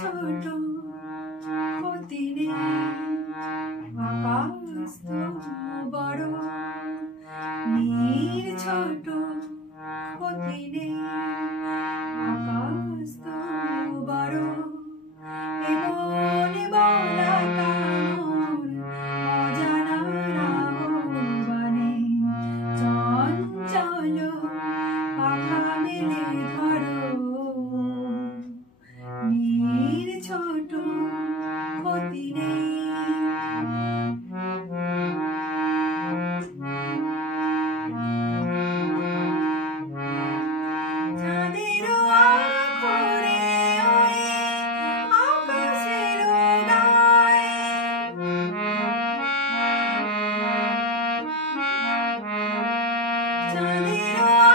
ছোট ক্ষতি নেই আকাশ তো বড় ছোট ক্ষতি নেই আকাশ তো বড় এমন বলা কামর অজানার আহ্বানে চঞ্চল পাখা মেলে ধরো ছোট ক্ষতি নেই চাঁদের